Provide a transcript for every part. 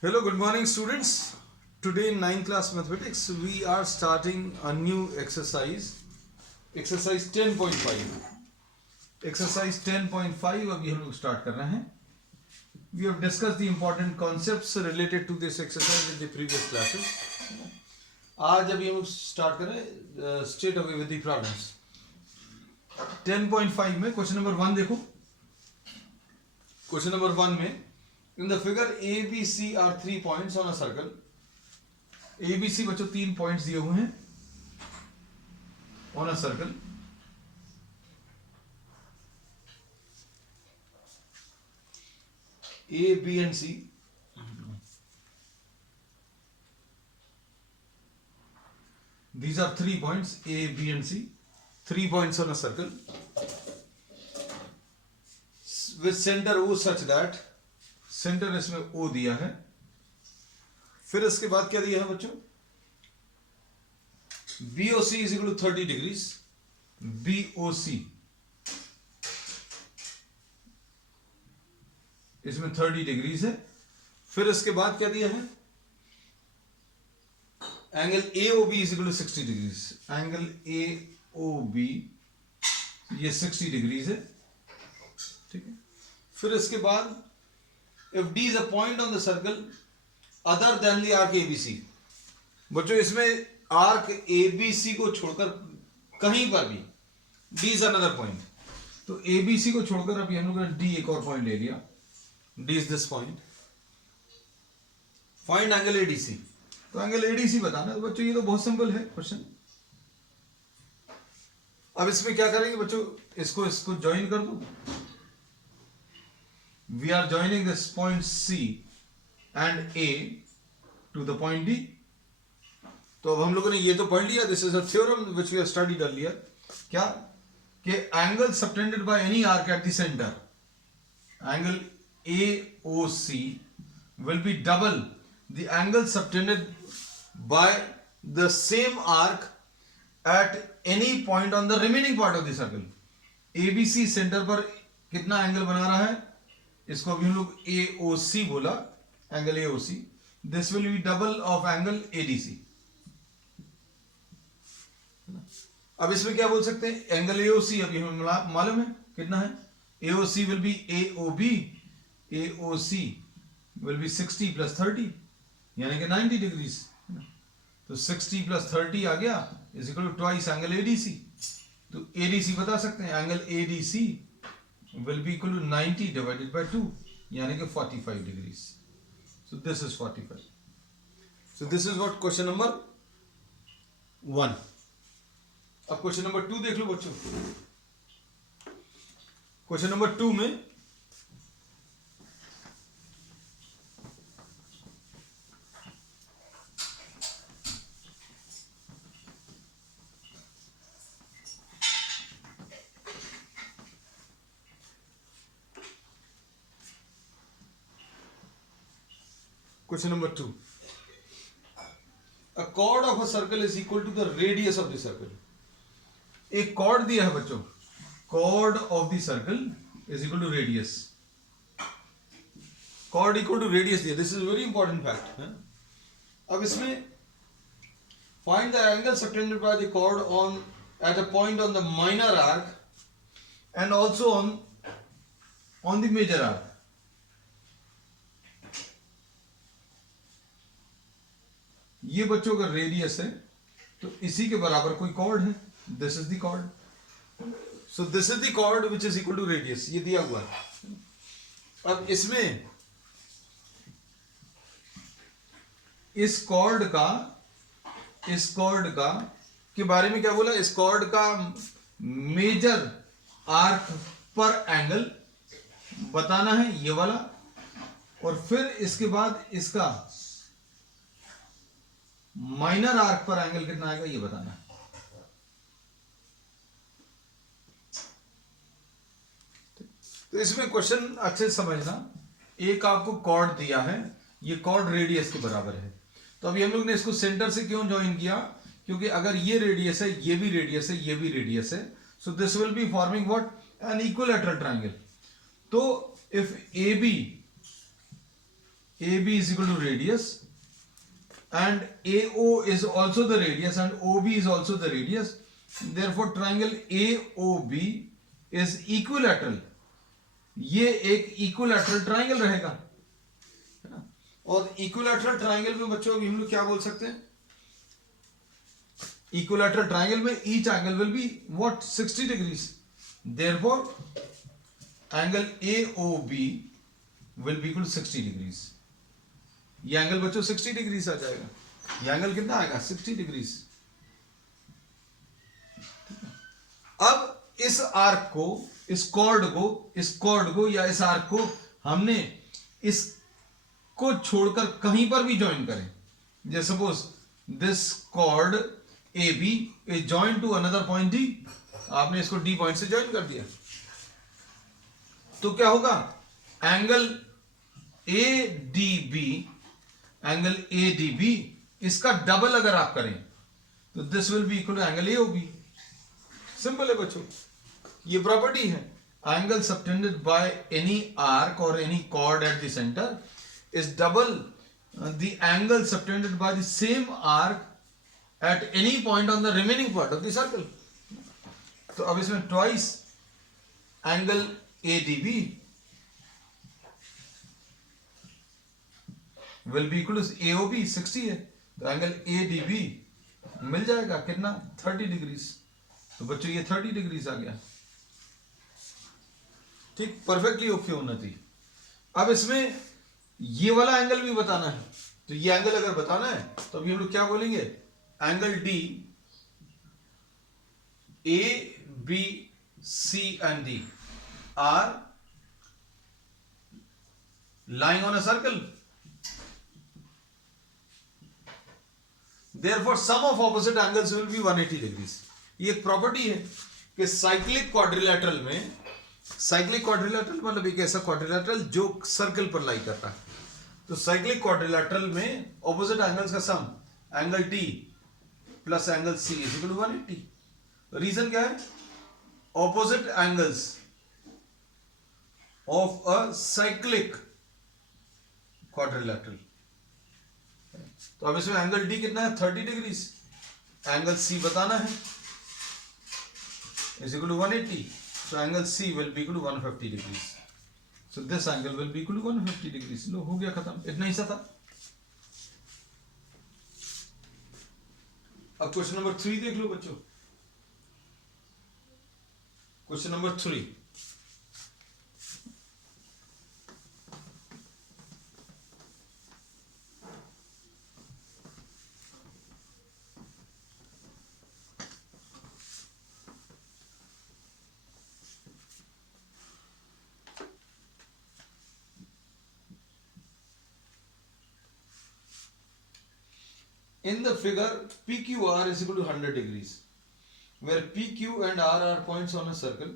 Hello, good morning, students. Today in 9th class mathematics, we are starting a new exercise, exercise 10.5. Exercise 10.5 अभी हम लोग start कर रहे हैं. We have discussed the important concepts related to this exercise in the previous classes. आज अभी हम लोग start कर रहे हैं straight away with the problems. 10.5 में question number 1 देखो. Question number 1 में in the figure A, B, C are 3 points on a circle. A, B, C बच्चों 3 points दिए हुए हैं on a circle. A, B and C. These are 3 points A, B and C. 3 points on a circle with center O such that centre इसमें O दिया है. फिर इसके बाद क्या दिया है बच्चों? BOC is equal to 30 degrees. BOC इसमें 30 डिग्रीज है. फिर इसके बाद क्या दिया है? Angle AOB is equal to 60 degrees. Angle AOB ये 60 डिग्रीज है. ठीक है. फिर इसके बाद if D is a point on the circle other than the arc ABC. बच्चों इसमें आर्क ABC को छोड़कर कहीं पर भी D is another point. तो ABC को छोड़कर अभी हम लोग ने D एक और पॉइंट ले लिया. D is this point. Find angle ADC. तो एंगल ADC बताना. तो बच्चों ये तो बहुत सिंपल है क्वेश्चन. अब इसमें क्या करेंगे बच्चों? इसको ज्वाइन कर दो. We are joining this point C and A to the point D. तो अब हम लोगों ने ये तो पढ़ लिया. This is a theorem which we have studied earlier. क्या कि angle subtended by any arc at the center, angle AOC will be double the angle subtended by the same arc at any point on the remaining part of the circle. ABC centre पर कितना angle बना रहा है? इसको अभी हम लोग AOC बोला. Angle AOC. This will B double of angle ADC. अब इसमें क्या बोल सकते हैं? एंगल AOC अभी हमें मालूम है कितना है. AOC will be AOB. AOC will be 60 plus 30 यानी कि 90 डिग्रीज. तो 60 प्लस 30 आ गया is equal to twice angle ADC. तो ADC बता सकते हैं. Angle ADC will be equal to 90 divided by 2 यानी कि 45 degrees. So this is 45. So this is what question number 1. अब question number 2 देख लो बच्चों. question number 2 में Question number 2. A chord of a circle is equal to the radius of the circle. एक chord दिया है बच्चों. Chord of the circle is equal to radius. Chord equal to radius दिया. This is a very important fact. अब इसमें find the angle subtended by the chord at a point on the minor arc and also on the major arc. ये बच्चों का radius है तो इसी के बराबर कोई कॉर्ड है. This is the chord. So this is the chord which is equal to radius. ये दिया हुआ है. अब इसमें इस कॉर्ड का के बारे में क्या बोला? इस कॉर्ड का मेजर आर्क पर एंगल बताना है ये वाला. और फिर इसके बाद इसका माइनर आर्क पर एंगल कितना आएगा ये बताना है. तो इसमें क्वेश्चन अच्छे से समझना. एक आपको कॉर्ड दिया है. ये कॉर्ड रेडियस के बराबर है. तो अभी हम लोग ने इसको सेंटर से क्यों ज्वाइन किया? क्योंकि अगर ये रेडियस है, ये भी रेडियस है, ये भी रेडियस है. So this will be forming what? An equilateral triangle. तो if AB AB is equal to radius and AO is also the radius and OB is also the radius. Therefore triangle AOB is equilateral. ये एक equilateral triangle रहेगा, है ना। और equilateral triangle में बच्चों हम लोग क्या बोल सकते हैं, इक्विलैटरल ट्राइंगल में each angle will be what 60 degrees. Therefore angle AOB will be equal to 60 degrees. ये एंगल बच्चों 60 डिग्रीज आ जाएगा. ये एंगल कितना आएगा 60 डिग्रीज. अब इस आर्क को, इस कॉर्ड को या इस आर्क को हमने इसको छोड़कर कहीं पर भी ज्वाइन करें. जैसे suppose this chord AB is join to another point D. आपने इसको D पॉइंट से ज्वाइन कर दिया तो क्या होगा, एंगल ADB इसका डबल अगर आप करें तो this will be equal to angle AOB. Simple है बच्चों, ये प्रॉपर्टी है. Angle subtended by any arc और any chord at the centre is double the angle subtended by the same arc at any point on the remaining part of the circle. तो अब इसमें twice angle ADB will be equal to AOB 60 है तो angle ADB मिल जाएगा कितना 30 degrees. तो बच्चों ये 30 डिग्रीज आ गया. ठीक, परफेक्टली ओके होना चाहिए. अब इसमें ये वाला एंगल भी बताना है. तो ये एंगल अगर बताना है तो अभी हम लोग क्या बोलेंगे, angle D ABC and D are lying on a circle. Therefore sum of opposite angles will be 180 degrees. ये एक प्रॉपर्टी है कि साइक्लिक क्वाड्रिलेटरल मतलब एक ऐसा क्वाड्रिलेटरल जो सर्कल पर लाई करता है. तो साइक्लिक क्वाड्रिलेटरल में ऑपोजिट एंगल्स का sum angle T plus angle C is equal to 180. Reason क्या है, opposite angles of a cyclic quadrilateral. तो अब इसमें एंगल D कितना है 30 डिग्रीज, एंगल C बताना है is equal to 180. So angle C will be equal to 150 degrees. So this angle will be equal to 150 degrees. लो हो गया खत्म, इतना ही सा था. अब क्वेश्चन नंबर 3 देख लो बच्चों. Question number 3. In the figure, PQR is equal to 100 degrees, where PQ and R are points on a circle.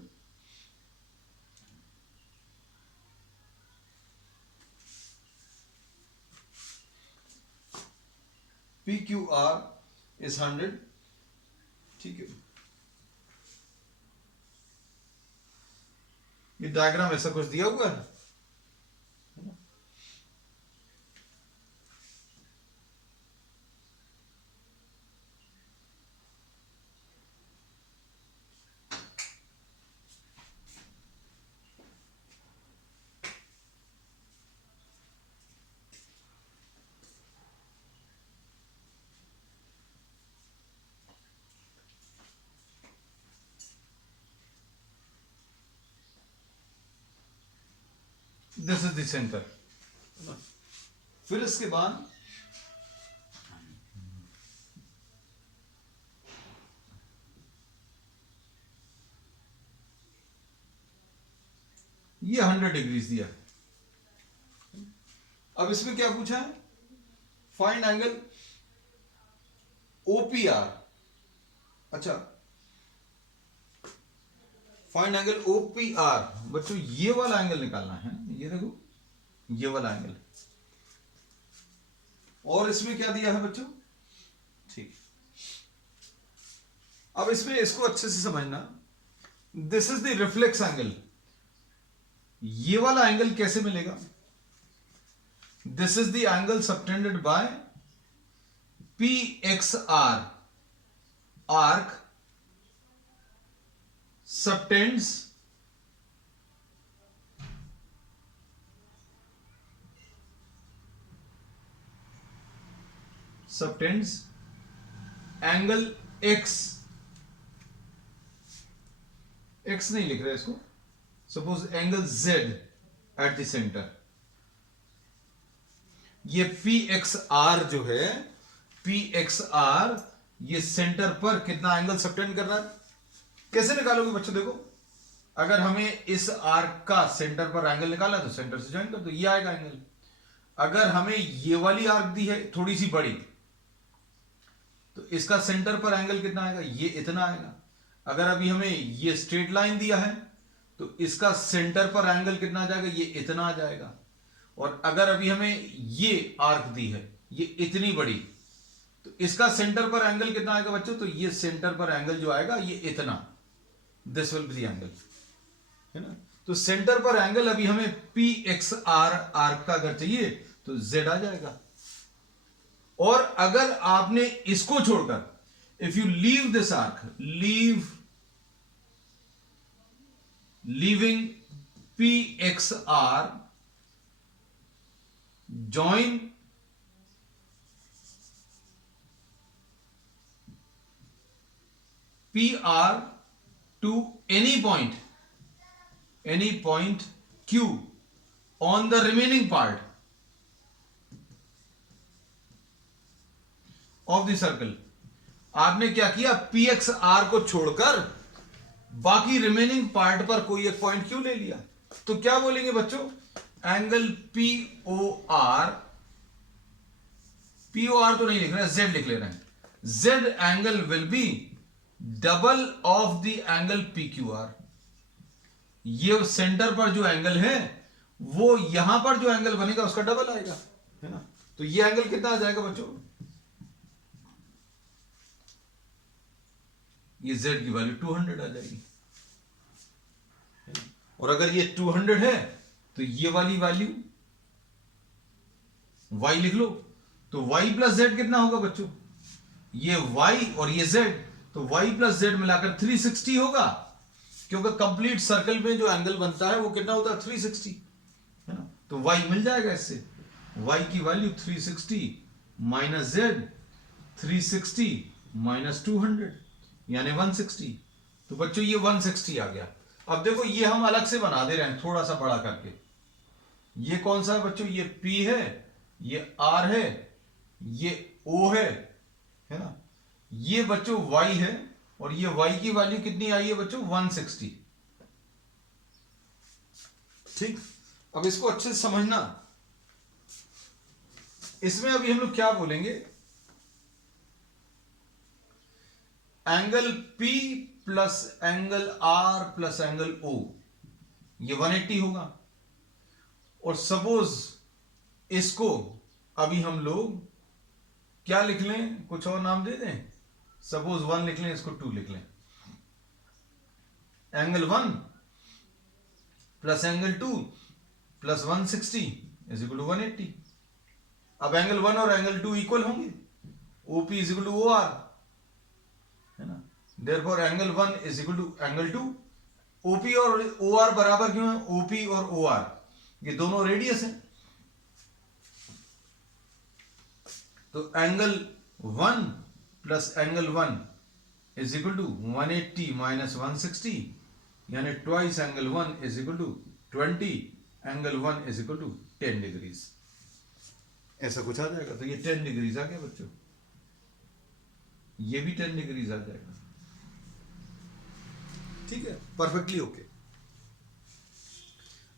PQR is 100. ठीक है, ये डायग्राम ऐसा कुछ दिया हुआ है. This is the centre. फिर इसके बाद ये 100 डिग्रीज दिया. अब इसमें क्या पूछा है, फाइंड एंगल OPR. अच्छा, फाइंड एंगल OPR. बच्चों ये वाला एंगल निकालना है, ये देखो ये वाला एंगल. और इसमें क्या दिया है बच्चों, ठीक. अब इसमें इसको अच्छे से समझना. This is the reflex angle. ये वाला एंगल कैसे मिलेगा, this is the angle subtended bye PXR. Arc subtends angle X. X नहीं लिख रहे इसको, suppose angle Z eight the centre. ये PXR जो है, PXR ये सेंटर पर कितना एंगल सबटेंड कर रहा है. कैसे निकालोगे बच्चों? देखो, अगर हमें इस आर्क का सेंटर पर एंगल निकालना है तो सेंटर से ज्वाइन कर दो, ये आएगा एंगल. अगर हमें ये वाली आर्क दी है थोड़ी सी बड़ी, तो इसका सेंटर पर एंगल कितना आएगा? ये इतना आएगा. अगर अभी हमें ये स्ट्रेट लाइन दिया है तो इसका सेंटर पर एंगल कितना आ जाएगा? ये इतना आ जाएगा. और अगर अभी हमें ये आर्क दी है, ये इतनी बड़ी, तो इसका सेंटर पर एंगल कितना आएगा बच्चों? तो ये सेंटर पर एंगल जो आएगा ये इतना. This will be the angle, है ना. तो सेंटर पर एंगल अभी हमें PXR आर्क का अगर चाहिए तो Z आ जाएगा. और अगर आपने इसको छोड़कर, if you leave this arc, leaving PXR, join PR to any point Q on the remaining part of the circle. आपने क्या किया? PXR को छोड़कर बाकी रिमेनिंग पार्ट पर कोई एक पॉइंट Q ले लिया. तो क्या बोलेंगे बच्चों? एंगल POR तो नहीं लिख रहे हैं, Z लिख ले रहे हैं. Z angle will B double of the angle PQR. ये सेंटर पर जो एंगल है वो यहां पर जो एंगल बनेगा उसका डबल आएगा, है ना. तो ये एंगल कितना आ जाएगा बच्चों? ये Z की वैल्यू 200 आ जाएगी. और अगर ये 200 है तो ये वाली वैल्यू Y लिख लो. तो Y प्लस Z कितना होगा बच्चों? ये Y और ये Z, तो Y प्लस Z मिलाकर 360 होगा. क्योंकि कंप्लीट सर्कल में जो एंगल बनता है वो कितना होता है? 360, है ना. तो Y मिल जाएगा इससे. Y की वैल्यू 360 माइनस Z, 360 माइनस 200 यानी 160. तो बच्चों ये 160 आ गया. अब देखो, ये हम अलग से बना दे रहे हैं थोड़ा सा बड़ा करके. ये कौन सा है बच्चों? ये P है, ये R है, ये O है ना. ये बच्चों Y है, और ये Y की वैल्यू कितनी आई है बच्चों? 160. ठीक. अब इसको अच्छे से समझना. इसमें अभी हम लोग क्या बोलेंगे? Angle P plus angle R plus angle O, ये 180 होगा. और सपोज इसको अभी हम लोग क्या लिख लें? कुछ और नाम दे दें. सपोज 1 लिख लें, इसको 2 लिख लें. Angle 1 plus angle 2 plus 160 is equal to 180. अब एंगल 1 और एंगल 2 इक्वल होंगे. OP is equal to OR, है ना. Therefore angle 1 is equal to angle 2. OP और OR बराबर क्यों है? OP और OR ये दोनों रेडियस हैं. तो angle 1 plus angle 1 is equal to 180 minus 160 यानी twice angle 1 is equal to 20. Angle 1 is equal to 10 degrees. ऐसा कुछ आ जाएगा. तो ये 10 डिग्रीज आ गया बच्चों. ये भी 10 डिग्रीज आ जाएगा. ठीक है, परफेक्टली ओके.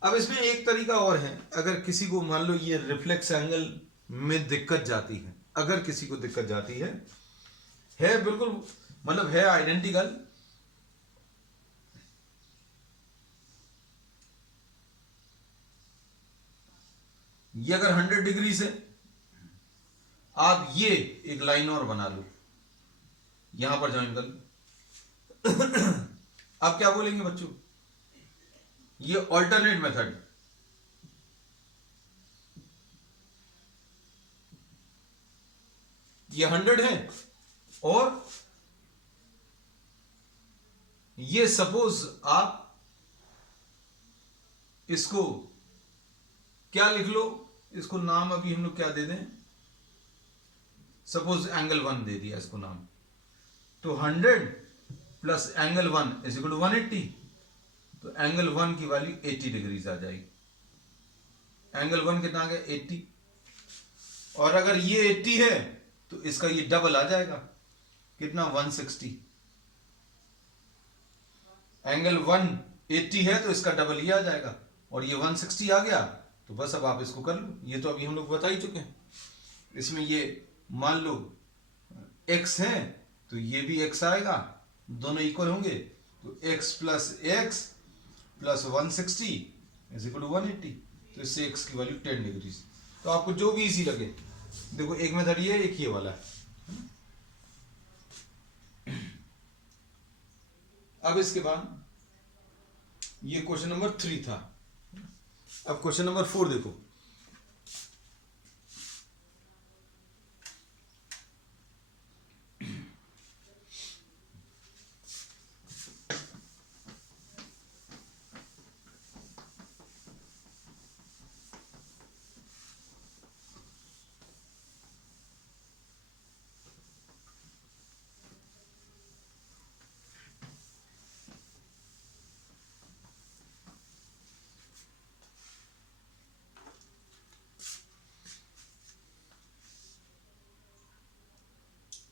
अब इसमें एक तरीका और है. अगर किसी को मान लो ये रिफ्लेक्स एंगल में दिक्कत जाती है, अगर किसी को दिक्कत जाती है बिल्कुल मतलब है आइडेंटिकल. ये अगर 100 डिग्री से, आप ये एक लाइन और बना लो, यहां पर ज्वाइन कर लो. आप क्या बोलेंगे बच्चों? ये ऑल्टरनेट मेथड. ये 100 है, और ये सपोज आप इसको क्या लिख लो, इसको नाम अभी हम लोग क्या दे दें, सपोज एंगल 1 दे दिया इसको नाम, तो 100 plus angle 1 is equal to 180, तो एंगल 1 की वैल्यू 80 डिग्रीज आ जाएगी। एंगल 1 कितना आ गया 80, और अगर ये 80 है तो इसका ये डबल आ जाएगा, कितना 160। एंगल 1 80 है तो इसका डबल ये आ जाएगा, और ये 160 आ गया, तो बस अब आप इसको कर लो, ये तो अभी हम लोग बता ही चुके हैं। इसमें ये मान लो x है तो ये भी x आएगा, दोनों इक्वल होंगे, तो x plus x plus 160 is equal to 180, तो इससे x की वैल्यू 10 डिग्रीज। तो आपको जो भी इजी लगे, देखो एक मेथड ये, एक ये वाला है। अब इसके बाद ये क्वेश्चन नंबर 3 था। अब क्वेश्चन नंबर 4 देखो।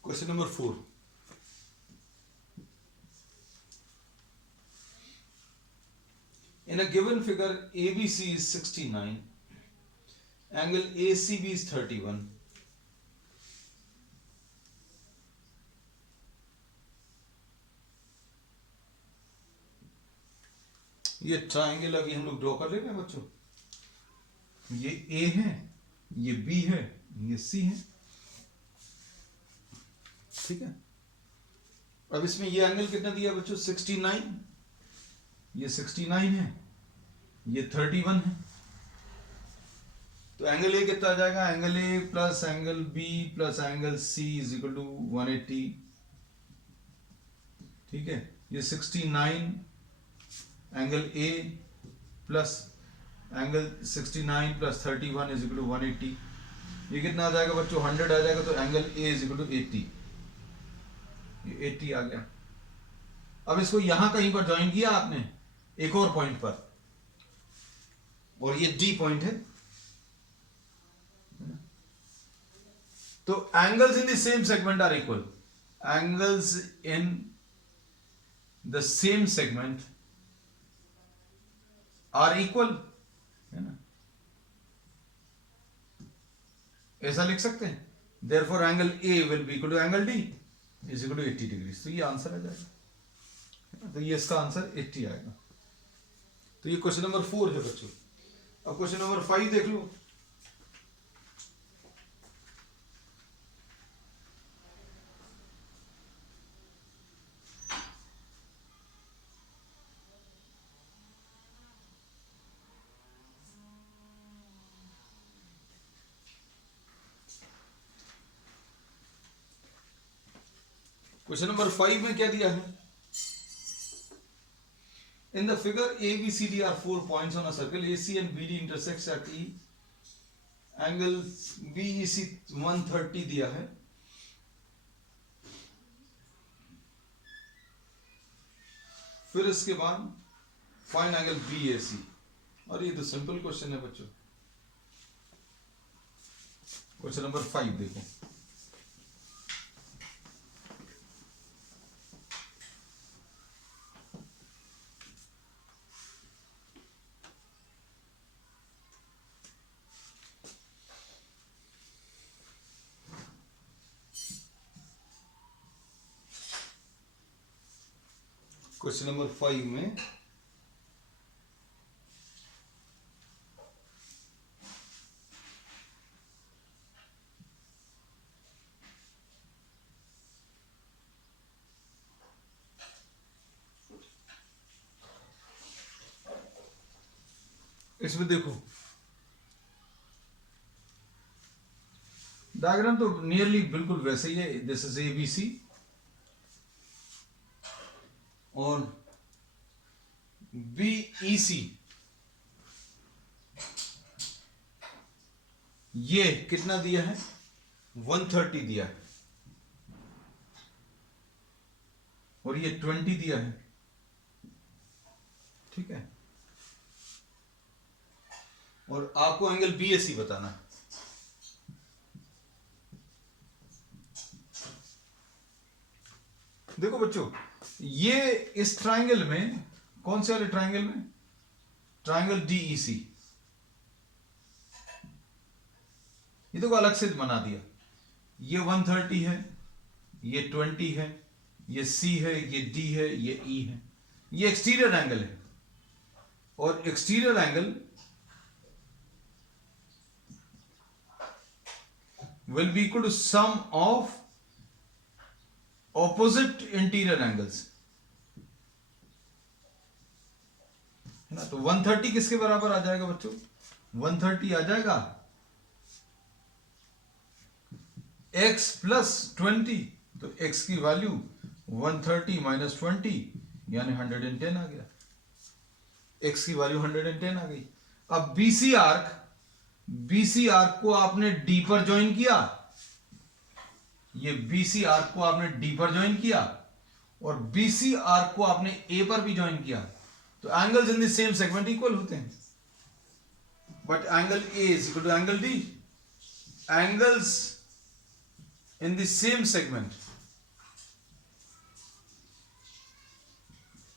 Question number 4. In a given figure, ABC is 69, angle ACB is 31. ये ट्राइंगल अभी हम लोग ड्रॉ कर लेंगे बच्चों। ये A है, ये B है, ये C है, ठीक है। अब इसमें ये एंगल कितना दिया बच्चों 69, ये 69 है, ये 31 है, तो एंगल ए कितना आ जाएगा, angle A plus angle B plus angle C is equal to 180, ठीक है। ये 69 angle A plus angle 69 plus 31 is equal to 180, ये कितना आ जाएगा बच्चों 100 आ जाएगा, तो angle A is equal to 80, ये 80 आ गया। अब इसको यहां कहीं पर ज्वाइन किया आपने एक और पॉइंट पर, और ये डी पॉइंट है, तो angles in the same segment are equal, angles in the same segment are equal, है ना, ऐसा लिख सकते हैं। Therefore angle A will be equal to angle D is equal to 80 degree, तो ये आंसर आ जाएगा, तो ये इसका आंसर 80 आएगा। तो ये क्वेश्चन नंबर 4 है बच्चों। अब क्वेश्चन नंबर 5 देख लो। क्वेश्चन नंबर 5 में क्या दिया है, in the figure ABCD are 4 points on a circle, AC and BD intersects at E, angle BEC 130 दिया है, फिर इसके बाद फाइंड एंगल BAC, और ये तो सिंपल क्वेश्चन है बच्चों। क्वेश्चन नंबर 5 देखो। क्वेश्चन नंबर 5 में इसमें देखो डायग्राम तो नियरली बिल्कुल वैसे ही है. दिस इज ABC और BEC. ये कितना दिया है? 130 दिया है और ये 20 दिया है. ठीक है. और आपको एंगल BAC बताना है. देखो बच्चों, ये इस ट्रायंगल में, कौन से वाले ट्रायंगल में? Triangle DEC. ये देखो अलग से बना दिया. ये 130 है, ये 20 है, ये C है, ये D है, ये E है. ये एक्सटीरियर एंगल है और exterior angle will be equal to sum of opposite interior angles. है ना? तो 130 किसके बराबर आ जाएगा बच्चों? 130 आ जाएगा x प्लस 20. तो x की वैल्यू 130 माइनस 20 यानी 110 आ गया. x की वैल्यू 110 आ गई. अब BC आर्क को आपने D पर ज्वाइन किया. ये BC आर्क को आपने D पर ज्वाइन किया और BC आर्क को आपने A पर भी ज्वाइन किया. तो angles in the same segment equal होते हैं. But angle A is equal to angle D. Angles in the same segment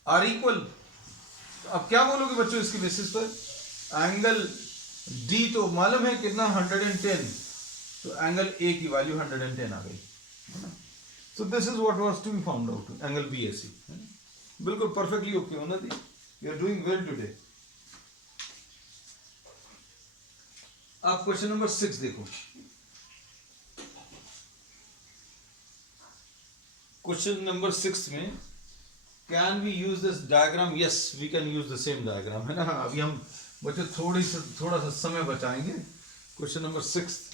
are equal. अब क्या बोलोगे बच्चों इसके बेसिस पर? एंगल D तो मालूम है कितना? 110. तो एंगल A की वैल्यू 110 आ गई. So this is what was to be found out. Angle BAC. बिल्कुल परफेक्टली ओके होना थी. You are doing well today. आप क्वेश्चन नंबर 6 देखो. क्वेश्चन नंबर 6 में can we use this diagram? Yes, we can use the same diagram. है ना? अभी हम बच्चों थोड़ा सा समय बचाएंगे. Question number 6.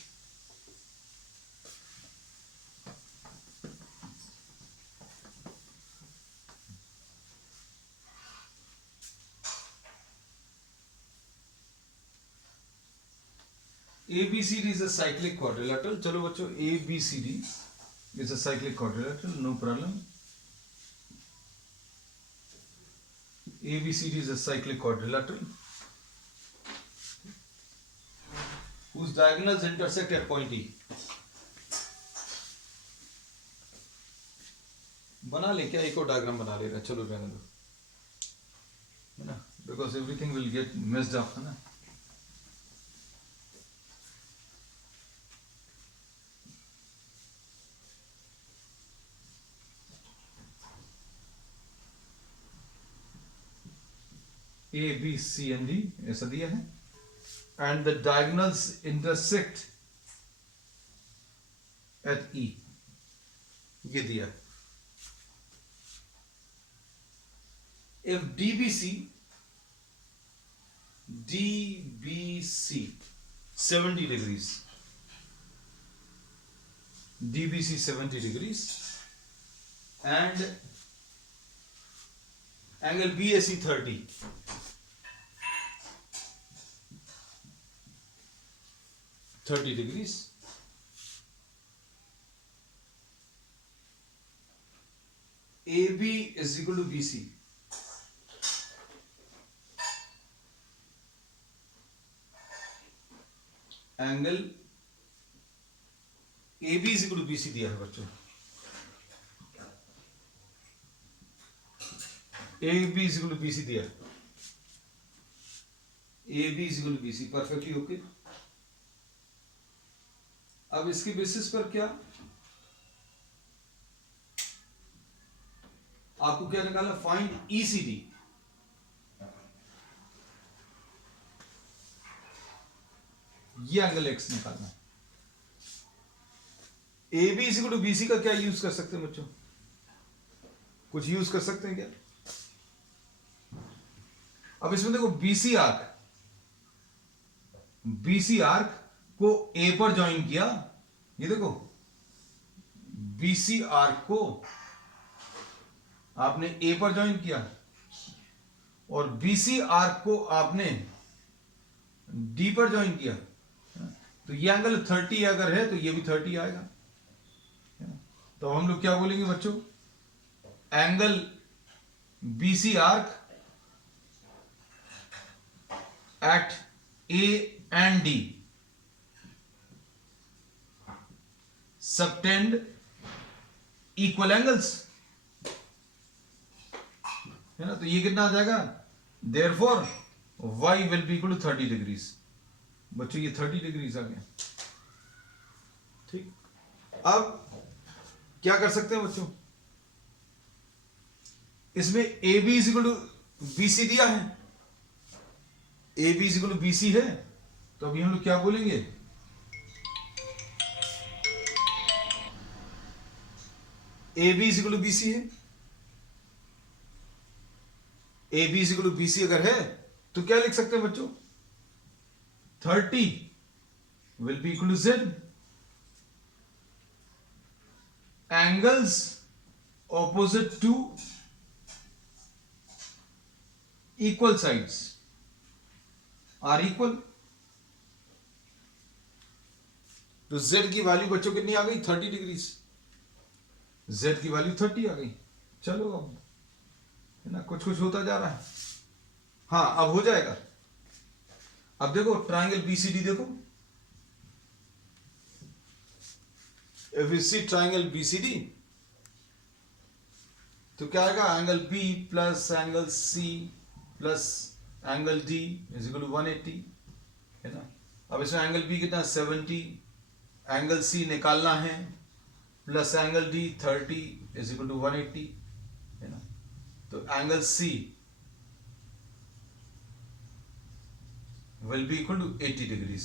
ABCD is a cyclic quadrilateral. चलो बच्चों, ABCD is a cyclic quadrilateral. No problem. ABCD is a cyclic quadrilateral whose diagonals intersect at point E. बना ले क्या? एक और डायग्राम बना ले रहा. चलो रहने दो, है ना? Because everything will get messed up, है ना? A, B, C and D ऐसा दिया है. And the diagonals intersect at E. ये दिया. If DBC 70 degrees, DBC 70 degrees and angle BAC 30. degrees. AB is equal to BC. Angle AB is equal to BC दिया है बच्चों. AB is equal to BC दिया है. AB is equal to BC. Perfectly okay. अब इसके basis पर क्या आपको क्या निकालना? Find ECD. ये एंगल X निकालना है. AB is equal to BC का क्या यूज कर सकते हैं बच्चों? कुछ यूज कर सकते हैं क्या? अब इसमें देखो, BC आर्क को A पर ज्वाइन किया ये देखो BC आर्क को आपने A पर ज्वाइन किया और BC आर्क को आपने D पर ज्वाइन किया, तो ये एंगल 30 अगर है तो ये भी 30 आएगा। तो हम लोग क्या बोलेंगे बच्चों, angle BC arc at A and D subtend equal angles, है ना। तो ये कितना आ जाएगा, therefore y will be equal to 30 degrees. बच्चों ये 30 डिग्रीज आ गया, ठीक। अब क्या कर सकते हैं बच्चों, इसमें AB is equal to BC दिया है, AB is equal to BC है, तो अभी हम लोग क्या बोलेंगे, AB is equal to BC है, AB is equal to BC अगर है तो क्या लिख सकते हैं बच्चों, 30 will be equal to Z, angles opposite to equal sides are equal. तो Z की वैल्यू बच्चों कितनी आ गई, 30 डिग्रीज, Z की वैल्यू 30 आ गई। चलो अब है ना, कुछ कुछ होता जा रहा है। हाँ अब हो जाएगा। अब देखो ट्राइंगल BCD देखो, if you see triangle BCD तो क्या आएगा, angle B plus angle C plus angle D is equal to 180, है ना। अब इसमें एंगल B कितना 70, एंगल C निकालना है, plus angle D 30 is equal to 180, है ना। तो angle C will be equal to 80 degrees.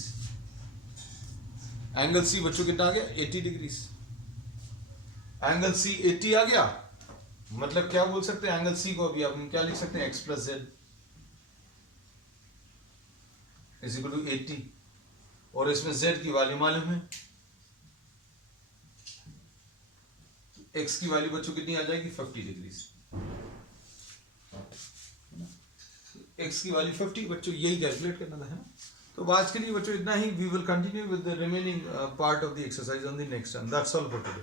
Angle C बच्चों कितना आ गया, 80 डिग्रीज। एंगल C 80 आ गया, मतलब क्या बोल सकते हैं, एंगल C को अभी हम क्या लिख सकते हैं, x plus Z is equal to 80, और इसमें Z की वैल्यू मालूम है, x की वैल्यू बच्चों कितनी आ जाएगी, 50 डिग्रीज। x की वैल्यू 50, बच्चों यही कैलकुलेट करना था, है ना। तो आज के लिए बच्चों इतना ही। We will continue with the remaining part of the exercise on the next time. That's all for today.